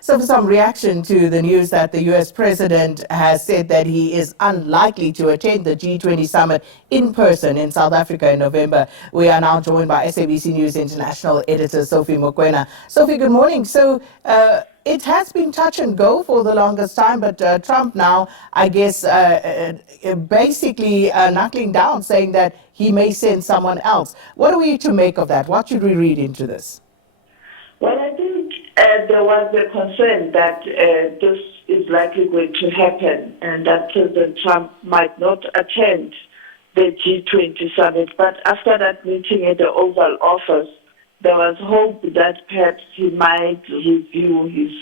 So for some reaction to the news that the U.S. president has said that he is unlikely to attend the G20 Summit in person in South Africa in November, we are now joined by SABC News International editor Sophie Mokoena. Sophie, good morning. So it has been touch and go for the longest time, but Trump now, I guess, basically knuckling down, saying that he may send someone else. What are we to make of that? What should we read into this? Well, I think there was a concern that this is likely going to happen and that President Trump might not attend the G20 summit. But after that meeting at the Oval Office, there was hope that perhaps he might review his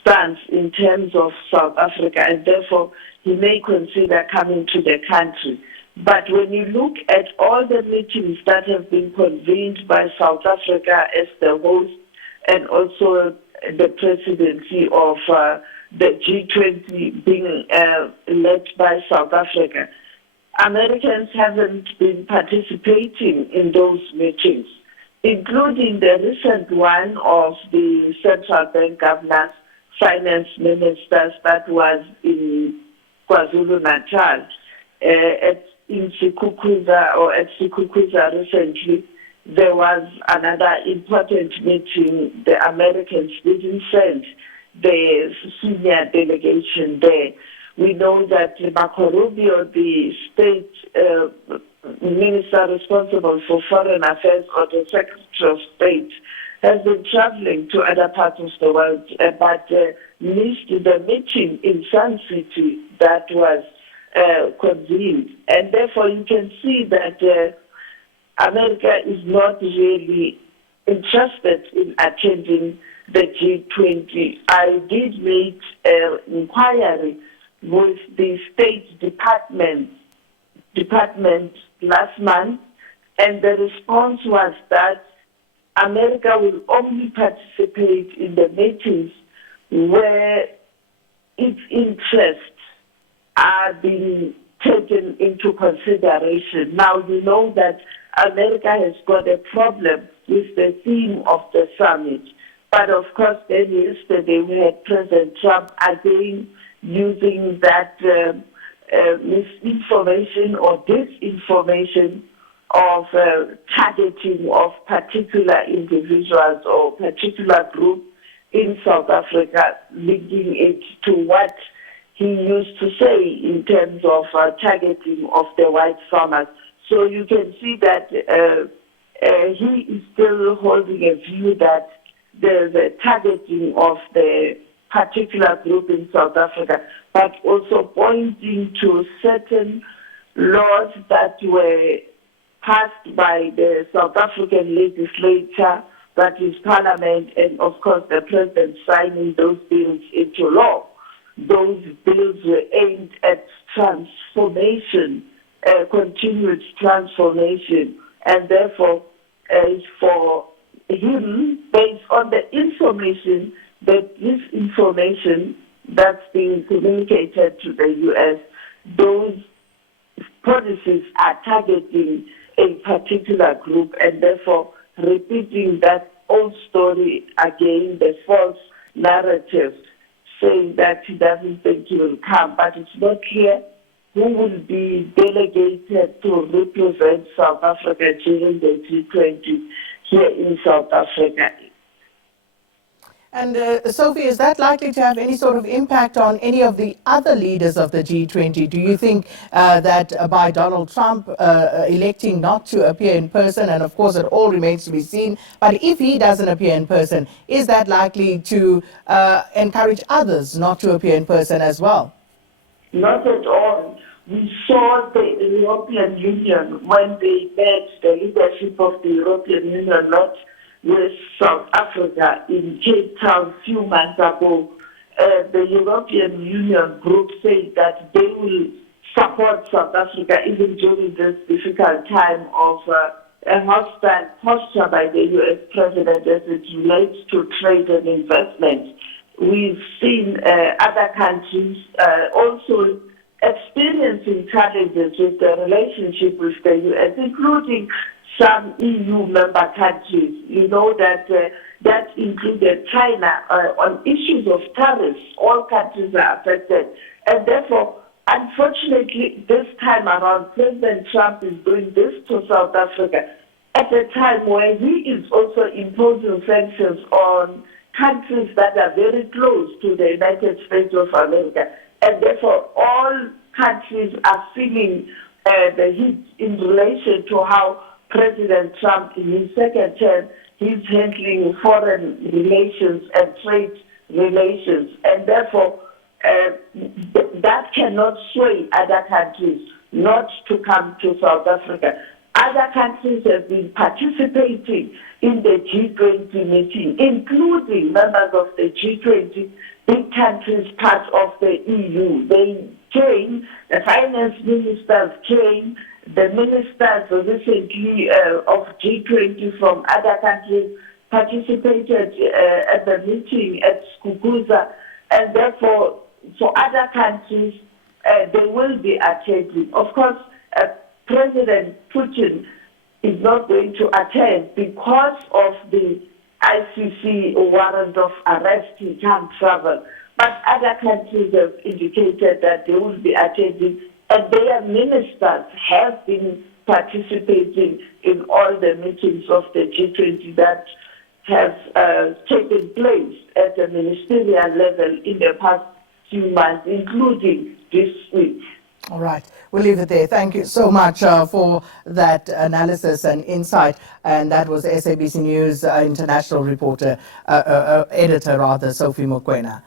stance in terms of South Africa, and therefore he may consider coming to the country. But when you look at all the meetings that have been convened by South Africa as the host, and also the presidency of the G20 being led by South Africa, Americans haven't been participating in those meetings, including the recent one of the central bank governors, finance ministers, that was in KwaZulu-Natal, in Sikukuza recently. There was another important meeting. The Americans didn't send the senior delegation there. We know that Mokoena, the state minister responsible for foreign affairs, or the Secretary of State, has been traveling to other parts of the world, but missed the meeting in Sun City that was convened. And therefore you can see that America is not really interested in attending the G20. I did make an inquiry with the State Department last month, and the response was that America will only participate in the meetings where its interests are being taken into consideration. Now, you know that America has got a problem with the theme of the summit. But of course, then yesterday we had President Trump again using that misinformation or disinformation of targeting of particular individuals or particular groups in South Africa, linking it to what he used to say in terms of targeting of the white farmers. So you can see that he is still holding a view that there's a targeting of the particular group in South Africa, but also pointing to certain laws that were passed by the South African legislature, that is Parliament, and of course the President signing those bills into law. Those bills were aimed at transformation, continued transformation, and therefore for him, based on the information, that this information that's being communicated to the U.S., those policies are targeting a particular group, and therefore repeating that old story again, the false narrative, saying that he doesn't think he will come, but it's not clear who will be delegated to represent South Africa during the G20 here in South Africa. And Sophie, is that likely to have any sort of impact on any of the other leaders of the G20? Do you think that by Donald Trump electing not to appear in person, and of course it all remains to be seen, but if he doesn't appear in person, is that likely to encourage others not to appear in person as well? Not at all. We saw the European Union when they met the leadership of the European Union, not with South Africa in Cape Town a few months ago. The European Union group said that they will support South Africa even during this difficult time of a hostile posture by the U.S. president as it relates to trade and investment. We've seen other countries also experiencing challenges with the relationship with the U.S., including some EU member countries. You know that that included China on issues of tariffs. All countries are affected. And therefore, unfortunately, this time around, President Trump is doing this to South Africa at a time where he is also imposing sanctions on countries that are very close to the United States of America. And therefore, all countries are feeling the heat in relation to how President Trump, in his second term, he's handling foreign relations and trade relations. And therefore, that cannot sway other countries not to come to South Africa. Other countries have been participating in the G20 meeting, including members of the G20, big countries, part of the EU. They came, the finance ministers came, the ministers recently of G20 from other countries participated at the meeting at Skukuza, and therefore, for other countries, they will be attending. Of course, President Putin is not going to attend because of the ICC warrant of arrest. He can't travel. But other countries have indicated that they will be attending, and their ministers have been participating in all the meetings of the G20 that have taken place at the ministerial level in the past few months, including this week. All right, we'll leave it there. Thank you so much for that analysis and insight. And that was SABC News international reporter, editor rather, Sophie Mokoena.